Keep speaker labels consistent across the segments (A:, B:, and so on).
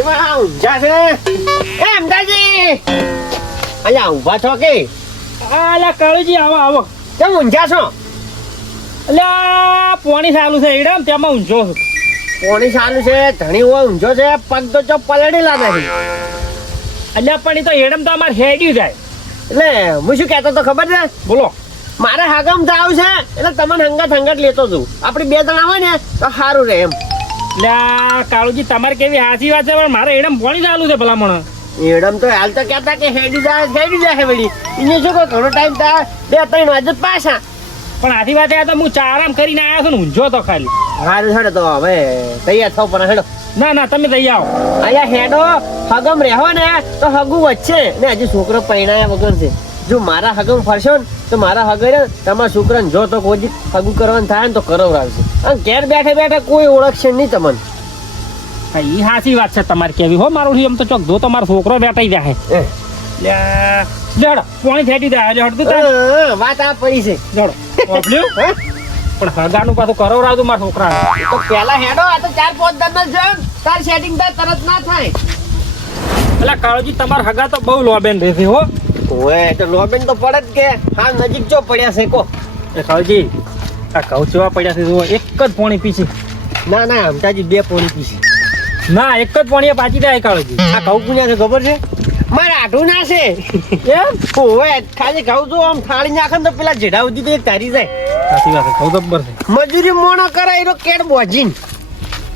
A: એમાં ઊંઝા છે? એ અમદાજી અહીંયા ઊભા છો કે?
B: અલ્યા કાળુજી આવો આવો.
A: કેમ ઊંઝા છો?
B: અલ્યા પોણી સારું છે એડમ તેમાં ઊંઝો છું.
A: પોણી સારું છે ધણી હોય ઊંઝો છે પગ તો ચો પલળેલા નથી
B: અલ્યા પણ એ તો એડમ તો અમારે હેડ્યું જાય.
A: એટલે હું શું કહેતો તો ખબર છે?
B: બોલો.
A: મારે હાગમ થાવ છે એટલે તમને હંગાત હંગાત લેતો છું આપણે બે જણા હોય ને તો સારું રહે એમ.
B: કાળુજી તમારે કેવી હાસી વાત છે પણ મારે એડમ પોણી ચાલુ છે ભલામણ.
A: એડમ તો હાલ તો કહેતા કે હેડી જાય હેડી જાય વળી. એને શું કહો ઘણો ટાઈમ તા બે ત્રણ વાગે પાછા.
B: પણ આથી વાત આ તો હું આરામ કરીને આવ્યો છું ને ઊંઝો તો ખાલી.
A: સારું હેડો તો હવે તૈયાર થાવ પણ હેડો.
B: ના ના તમે તૈયાર આવો.
A: અહીંયા હેડો હગમ રહેવો ને તો હગું વચ્ચે ને હજી છોકરો પરિણાયા વગર છે. જો મારા હગમ ફરશો ને તો મારા હગર તમારા છોકરાને જો તો કોઈ હગું કરવાનું થાય ને તો કરાવડાવશે. અને ઘેર બેઠે બેઠે કોઈ ઓળખશે નહીં તમને.
B: હા એ સાચી વાત છે તમારે કેવી. હો મારું એમ તો ચોક જો તો મારો છોકરો બેઠાઈ જાય લેડો પોણી ફેટી જાય થાય.
A: વાત આ પડી છે.
B: લેડો ઓપલ્યું? પણ હગાનું પાછું કરાવડાવતું મારા છોકરાને.
A: તો પેલા હેડો આ તો ચાર પાંચ દસ છે. તાર સેટિંગ થાય તરત ના થાય.
B: એટલે કાળજી તમારા હગા તો બહુ લોબેન રહેશે હો.
A: ઓએ તો લોબેન તો પડે જ કે. હા નજીક જો પડ્યા છે કો.
B: એ કાળજી આ ઘઉં ચેવા પડ્યા છે જુઓ એક જ પોણી પીછી
A: ના ના અમતાજી બે પોણી પીસી.
B: ના એક જ પોણીએ પાછી જાય કાળજી
A: આ ઘઉં પુણ્યા છે ખબર છે? મારે આઢું ના છે.
B: એમ?
A: ઓએ ખાલી ઘઉં જો આમ થાળી નાખે તો પેલા જેડા ઉધી તો એક તારી જાય.
B: સાચી વાત ઘઉં તો છે
A: મજૂરી મોણો કરે એનો કેડ બોજીન.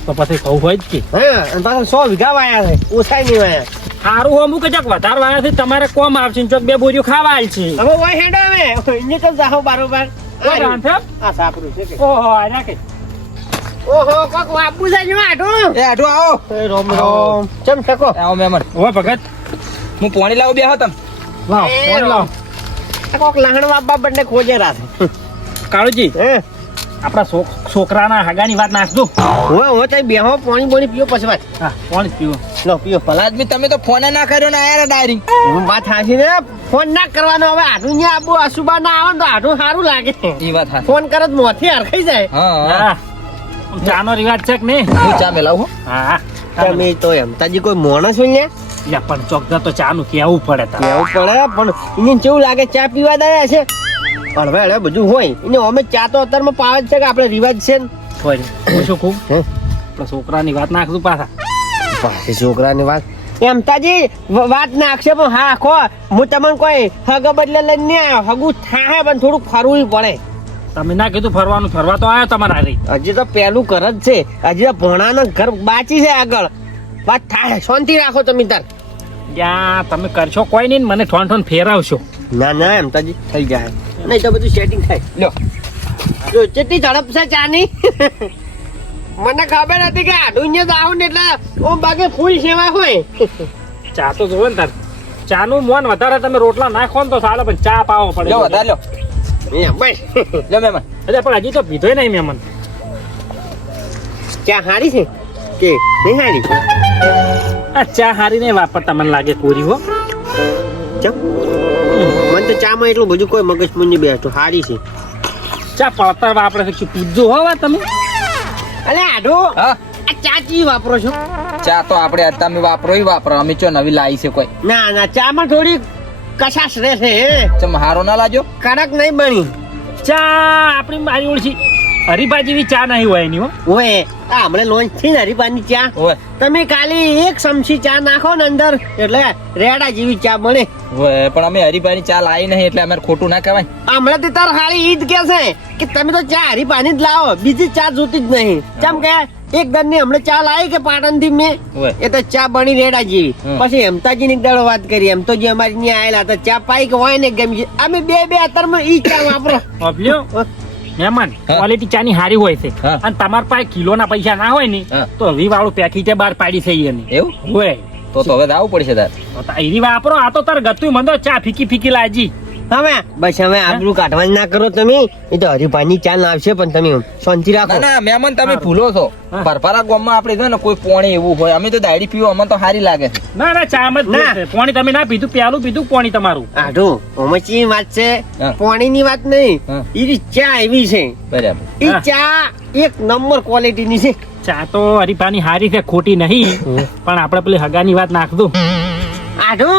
B: તો પછી ઘઉં હોય જ કે.
A: હા અને પાછા સો વીઘા વાયા છે ઓછાય નહીં વાયા.
B: સારું અમુક ચક વધારે વાયા થી તમારે કોમ આવશે ને ચોક બે બોરીઓ ખાવા આલ છે.
A: હવે ઓય હેડો હવે. અહીંયા તો જાહો બારોબાર.
B: કોઈ રાંધે?
A: આ સાપરું છે કે.
B: ઓહો આ રાખે.
A: ઓહો કોક વાપુ છે જો આઢું.
C: એ આઠું આવો.
A: એ રોમ રોમ. ચમ શકો?
C: આવો મહેમાન
B: ઓ ભગત
C: હું પોણી લાવું બે તમ.
B: લાવ ફોન લાવ
A: કોક લહણ વાપા બંને ખોજે રાત
B: કાળુજી
A: હે?
B: આપણા છોક- છોકરાના હાગાની વાત નાખજો.
A: હું હું તઈ બેહો પાણી બોણી પીઓ પછી વાત.
B: હા પાણી પીઓ.
A: લો પીઓ.
C: ભલા આદમી તમે તો ફોન ના કર્યો ને આયા ડાયરી.
A: હું વાત હાસી ને ફોન ના કરવાનો. હવે આઢું ને આબુ અશુભા ના આવે તો આઢું સારું લાગે.
C: એ વાત હા
A: ફોન કરે તો મોથી હરખાઈ જાય.
C: હા
B: ચાનો રિવાજ છે કે નહીં?
C: હું ચા મેલાવું હો.
A: તમે તો એમ. તાજી કોઈ મોણસ હોય ને?
B: યા પણ ચોકદા તો ચાનું કેવું પડે
A: કેવું પડે પણ એને કેવું લાગે ચા પીવા દયા છે? પણ હવે હવે બધું હોય. એને અમે ચા તો અત્યારમાં પાવે જ છે કે આપણે રિવાજ છે ને.
B: શું ખૂબ
A: હે?
B: આપણા છોકરાની વાત નાખશું પાછા.
A: પાછી છોકરાની વાત? એમ તાજી વાત નાખશે પણ હા ખો હું તમને કોઈ હગ બદલે લઈને નહીં આવ્યો. હગું થાય પણ થોડુંક ફરવું પડે.
B: તમે ના કીધું ફરવાનું ફરવા તો આવ્યો તમારા રે
A: હજી તો પહેલું ઘર જ છે. હજી તો ભણાનો ઘર બાચી છે આગળ. વાત થાય શાંતિ રાખો તમે તાર.
B: ત્યાં તમે કરશો કોઈ નહીં મને ઠોન ઠોન ફેરવશો.
A: ના ના એમ તો થઈ જાય નહીં તો બધું સેટિંગ થાય. લો જો કેટલી ઝડપ છે ચાની? મને ખબર હતી કે આડું તો આવું ને એટલે ઓમ બાકી ફૂલ સેવા હોય.
B: ચા તો જોવે ને તાર. ચાનું મોન વધારે તમે રોટલા નાખો ને તો સારો પણ ચા પાવો પડે.
C: લો વધારે
A: લો બસ.
C: લ્યો મહેમાન
B: અરે પણ હજી તો પીધોય નહીં મેં ચા
A: ક્યાં હારી છે? કે નહીં હારી?
B: આ ચા હારી નહીં વાપરતા મને લાગે કોરી હો.
A: ચમ. મને તો ચામાં એટલું બધું કોઈ મગજ મુંજી બેઠું હારી છે.
B: ચા પડતર વાપરે છે પૂજો હોવા તમે?
A: અલે આડો
C: હા?
A: આ ચા ચી વાપરો છો?
C: ચા તો આપણે અત્યારે તમે વાપરો ઈ વાપરો અમે ચો નવી લાવી છે કોઈ.
A: ના ના ચામાં થોડી કશાશ રહેશે હે.
C: ચમ હારો ના લાજો
A: કડક નહીં બની.
B: ચા આપણી મારી ઓળખી. હરીભા જેવી ચા નહીં હોય એની
A: ઓય આ હમણાં લોન્ચ થઈ ને હરીપાની ચા.
C: ઓય
A: તમે ખાલી એક ચમચી ચા નાખો ને અંદર એટલે રેડા જેવી ચા બને.
C: ઓય પણ અમે હરીભાઈ ચા લાવી નહીં એટલે અમારે ખોટું ના કહેવાય.
A: હમણાં તે તાર ખાલી ઈ જ કે છે કે તમે તો ચા હરીપાની જ લાવો બીજી ચા જોતી જ નહીં. ચમ કે એક દનની હમણાં ચા લાવી કે પાટણથી મેં એ તો ચા બની રેડા જેવી. પછી હેમતાજી ની દાડો વાત કરી એમ તો જે અમારી ત્યાં આયેલા હતા ચા પાઈ કે હોય ને ગમી અમે બે બે અત્યારમાં ઈ ચા વાપરો.
B: મહેમાન. ક્વોલિટી ચાની હારી હોય છે. અને તમારા પાસે કિલોના પૈસા ના હોય ને તો રી વાળું પેકેટ બહાર પાડી છે એની.
C: એવું?
B: હોય.
C: તો તો હવે આવું પડશે તાર.
B: તો એરી વાપરો આ તો તાર ગતું મંદો ચા ફીકી ફીકી લાજી.
A: હવે બસ હવે આબરૂ કાઢવાની ના કરો તમે. એ તો હરિભાઈ ચાલ આવશે પણ તમે શાંતિ રાખો.
C: ના મેમન તમે ભૂલો છો. પરપરા ગામમાં આપણે છે ને કોઈ પોણી એવું હોય. અમે તો દાડી પીવો અમને તો સારી લાગે છે.
B: ના ના ચા મત
A: ના.
B: પોણી તમે ના પીધું પ્યાલું પીધું પોણી તમારું.
A: આઢું ઓમચી વાત છે? પોણી ની વાત નહીં.
C: એ
A: ઈ ચા એવી છે.
C: બરાબર.
A: ઈ ચા એક નંબર ક્વોલિટી ની છે.
B: ચા તો હરીફાની હારી છે ખોટી નહીં. પણ આપણે પેલી હગાની વાત નાખ દઉં
A: આઢો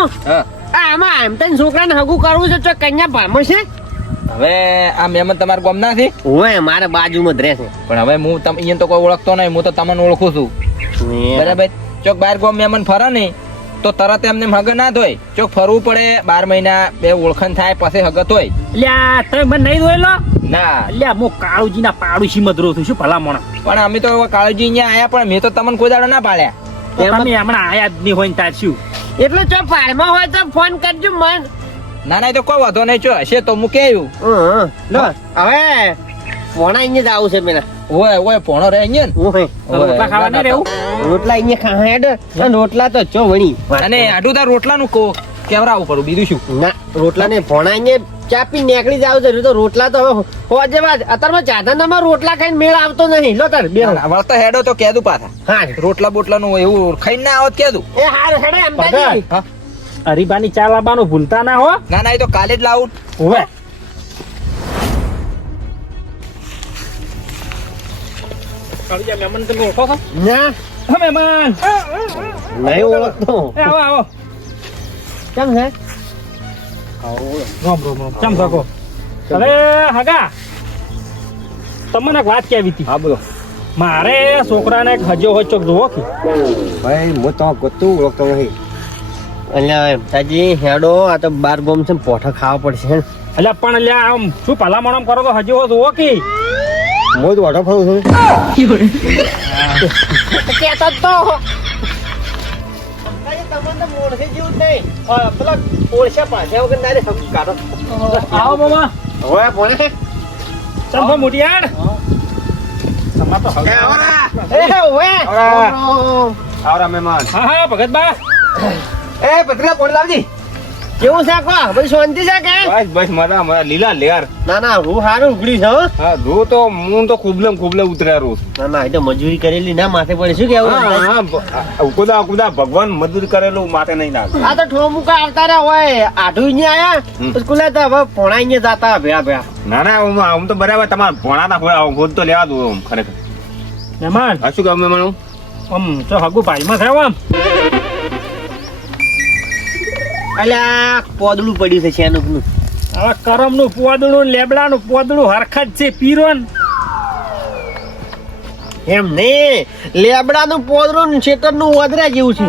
A: આમાં એમ તને છોકરાને હગું કરવું છે તો કન્યા પામો છે?
C: હવે આ મહેમાન તમારા ગામ ના છે?
A: હોય મારે બાજુમાં જ રહેશે
C: પણ હવે હું તમે અહીંયા તો કોઈ ઓળખતો નહીં હું તો તમને ઓળખું છું. બરાબર? ચોક બાર ગામ મહેમાન ફરે ને તો તરત એમને હગ ના ધોય. ચોક ફરવું પડે બાર મહિના બે ઓળખન થાય પછી હગ ધોય.
B: લ્યા તમે મને નહીં જોયેલો
C: ના.
B: લ્યા હું કાળુજીના પાડોશી મધરો છું શું ભલા મોણા
C: પણ અમે તો કાળુજી અહીંયા આયા પણ મેં તો તમને કોઈ દાડો ના પાડ્યા.
B: તમે હમણાં આયા જ નહીં હોય ને તાર શું?
A: એટલે જો પાડમાં હોય તો ફોન કરજો મન.
C: ના ના તો કોઈ વાંધો નહીં. ચો હશે તો મૂકે આવ્યું
A: લો હવે પોણા અહીંયા જ આવું છે પેલા.
C: ઓય ઓય પોણો રહે અહીંયા
A: ઓય
B: રોટલા ખાવા નહીં રહેવું?
A: રોટલા અહીંયા ખા હેડ. અને રોટલા તો ચો વણી.
C: અને આટલું તાર રોટલાનું કો કેવરાવું પડું બીજું શું?
A: ના રોટલા ને પોણા અહીંયા ચાપી નીકળી જાવ જરૂર તો રોટલા તો હવે હોજે બાદ અત્યારમાં ચાંદનામાં રોટલા ખાઈને મેળ આવતો નહીં. લો તાર બે
C: વળતો હેડો તો કેદું પાછા.
A: હા
C: રોટલા નું એવું ખાઈને ના આવત કેદું?
A: એ હાર હેડે અમદાજી
C: હા.
B: હરીફાની ચા લાવવાનું ભૂલતા ના હો.
C: ના ના એ તો કાલે જ લાવું.
B: હોવે મહેમાન તમે ઓળખો છો?
A: ના.
B: મહેમાન
A: નહીં ઓળખતો
B: આવો આવો.
A: કેમ છે
B: રોમ રોમ રોમ ચમ શકો હવે હગા. તમને એક વાત કહેવી હતી.
D: હા બોલો.
B: મારે છોકરાને એક હજો હોય ચોક જોવો કે?
D: ભાઈ હું તો ગતું ઓળખતો નહીં
A: એટલે તાજી હેડો આ તો બાર ગોમ છે ને પોઠા ખાવા પડશે
B: એટલે પણ એટલે આમ શું ભલામણ કરો તો હજી હોય જોવો કે?
D: હું જ વાટો ફરું છું
A: કેતો તો. તમને તો મોડથી જેવું નહીં. પેલા ઓળશા પાછા વગર તારે સમજી કાઢો.
B: આવો મામા.
A: હવે
B: ચમ ભાઈ મોટિયાર તમાર તો
A: એ ઓએ
D: આવરા. આવરા. મહેમાન.
B: હા હા ભગત બા
D: એ પત્રિકા પોણી લાવજી.
A: કેવું છે કો ભાઈ શાંતિ છે કે?
D: બસ બસ મારા મારા લીલા લેર.
A: ના ના હું સારું ઉગડી છે હા.
D: હું તો હું તો ખુબલે ને ખુબલે ઉતર્યા રહું છું.
A: ના ના એ તો મજૂરી કરેલી ના માથે પડે. શું કેવું
D: હા કુદા કુદા ભગવાન મજૂરી કરેલું માથે નહીં લાગે
A: આ તો ઠોમુકા આવતા રહ્યા હોય. આઢું અહીંયા આયા સ્કૂલે તો હવે પોણા અહીંયા જતા ભેળા ભેળા.
D: ના ના હું આમ તો બરાબર તમારા ભોણાના હોય હું તો લેવા દઉં ખરેખર.
B: મહેમાન
D: હા શું કહું મહેમાન
B: આમ તો હગુ ભાઈમાં થયો આમ.
A: અલ્યા પોદડું પડ્યું છે શેનુકનું.
B: હવે કરમનું પોદળું ને લેબડાનું પોદળું હરખત છે પીરોન.
A: એમ ને લેબડાનું પોદળું છેતરનું વધરા જેવું છે.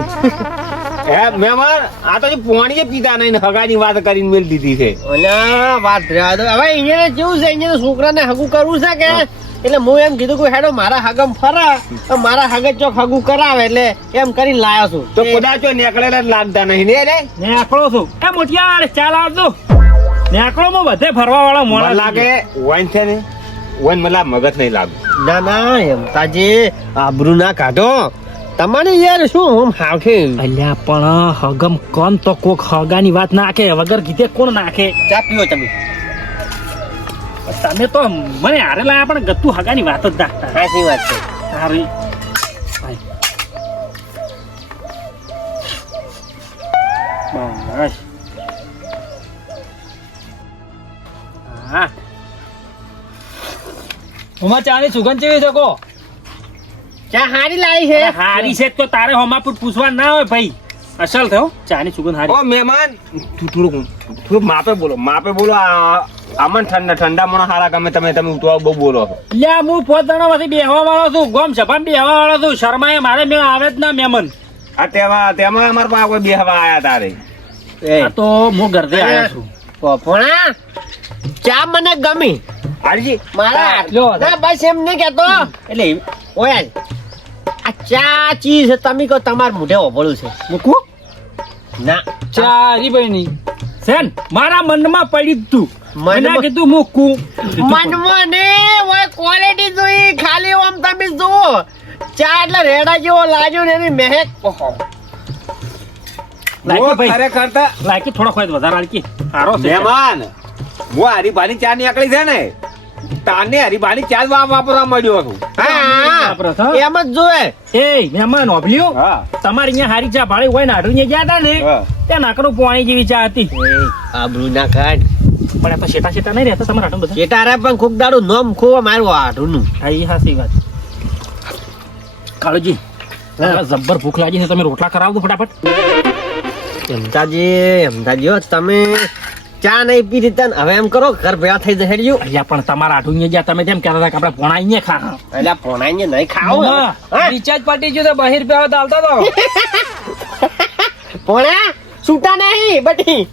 D: હે મહેમાન આ તો પોણીએ પીતા નહીં ને હગાની વાત કરીને મેલ દીધી છે.
A: અલ્યા વાત હવે અહીંયા કેવું છે? અહીંયા છોકરાને હગું કરવું છે કે? એટલે હું એમ કીધું કે હેડો મારા હગમ ફરા મારા હગે ચોક હગું કરાવે એટલે એમ કરીને લાયો છું.
D: તો કદાચો નીકળેલા લાગતા નહીં. ને રે.
B: નેકળો છું. એ મોટિયાર ચાલ આવજો નેકળો માં બધે ફરવા વાળા મોડા
D: લાગે વાઈન છે ને વાઈન મને મગજ નહીં લાગે.
A: ના ના એમ તાજે આબરૂ ના કાઢો. તમારે યાર શું હું હાવખે?
B: અલ્યા પણ હગમ કોણ તો કોક હગાની વાત નાખે વગર કીધે કોણ નાખે?
A: ચા પીઓ તમે.
B: તમે તો મને હારે લાયા પણ ગતું હગાની વાત જ નાખતા
A: સાચી વાત છે.
B: સારી બસ. હા.
C: ઉમા ચાની સુગંધ ચેવી શકો
A: ચા હારી લાવી છે.
B: હારી છે તો તારે હોમાપુર પૂછવા ના હોય ભાઈ. અસલ થયો? ચાની સુગંધ હારી.
D: ઓ મહેમાન! તું થોડુંક થોડુંક માપે બોલો માપે બોલો આ આમાં ઠંડા ઠંડા મણો હારા ગમે તમે તમે ઉતવા બહુ બોલો.
B: લ્યા હું પોતાના માંથી બેહવા વાળો છું. ગોમ સભા બેહવા વાળો છું. શર્માએ મારે મેં આવે જ ના મહેમાન.
D: આ તેમાં તેમાં અમાર પાસે કોઈ બેહવા આયા તારે.
A: એ.
B: આ તો હું ગરદે આવ્યો છું.
A: પોપણા ચા મને ગમી.
D: હાજી.
A: મારા
B: લો.
A: ના બસ એમ નહીં કેતો એટલે ઓય આ ચા ચીજ તમે કહો તમાર મોઢે ઓભળું છે.
B: મૂકું?
A: ના.
B: ચા હરીભાઈ નહીં સેન મારા મનમાં પડી તું.
A: મનમાં-
B: મને કીધું મૂકું.
A: મનમાં ને ઓય ક્વોલિટી જોઈ ખાલી આમ તમે જુઓ. ચા એટલે રેડા જેવો લાગ્યો ને એની મહેક. ઓહો.
B: લાયકી ભાઈ.
D: ખરેખર તો
B: લાયકી થોડો ખોય વધારે લાયકી સારો છે.
D: મહેમાન હું હરીભાની ચા નીકળી છે ને તાને હરીભાની ચા જ વાપરવા મળ્યો છું
A: હા
B: વાપરો છો?
A: એમ જ જોવે.
B: એ મહેમાન ઓભલ્યું
D: હા.
B: અહીંયા હારી ચા ભાડે હોય નાડું ને ગયા હતા ને ત્યાં નાકડું પાણી જેવી ચા હતી.
A: આબરૂ ના કાઢ
B: પણ એ શેટા શેટા નહીં રહેતા તમારા આટલું બધા?
A: ચેટારે પણ ખૂબ દાડું નોમ ખોવા મારું આઢું નું
B: હા એ હાસી વાત. કાળુજી જબ્બર ભૂખ લાગી છે તમે રોટલા કરાવો ફટાફટ.
A: અમદાજી અમદાજી તમે ચા નહીં પીધી તન? હવે એમ કરો ઘર ભેળા થઈ જશે રહ્યું.
B: અહીંયા પણ તમારા આઠું જ્યાં તમે જેમ કહેતા હતા કે આપણે પોણા અહીંયા ખા.
A: એટલે પોણાઈ નહીં ખાવ?
C: રિચાર્જ પટી ગયું તો બહિર પેવા ચાલતો તો.
A: પોણા? છૂટા નહીં બટી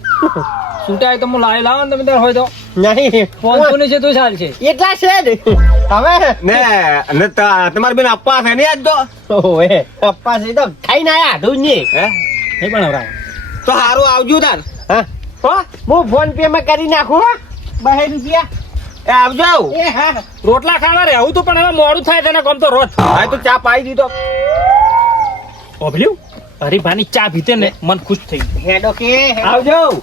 C: છૂટા તો હું લાવી લાવો ને તમે તાર હોય તો.
A: નહીં.
C: ફોનની છે તું ચાલ છે.
A: એટલા છે જ. હવે?
D: ને ને ત- બેન અપ્પા છે ને આજ તો?
A: ઓએ અપ્પા છે તો ખાઈને આયા દૂધની
D: હે
B: નહીં પણ હવે.
D: તો સારું આવજો તાર.
A: હા. હો ફોન પે માં કરી નાખું હો. બહે રૂપિયા.
D: એ આવજો.
A: એ હા.
B: રોટલા ખાવા રહેવું તો પણ હવે મોડું થાય તને કોમ તો રોજ.
D: હા તો ચા પાઈ દીધો.
B: ઓભલ્યું? ભાની ચા પીતે ને મન ખુશ થઈ
A: હેડો કે
D: આવજો.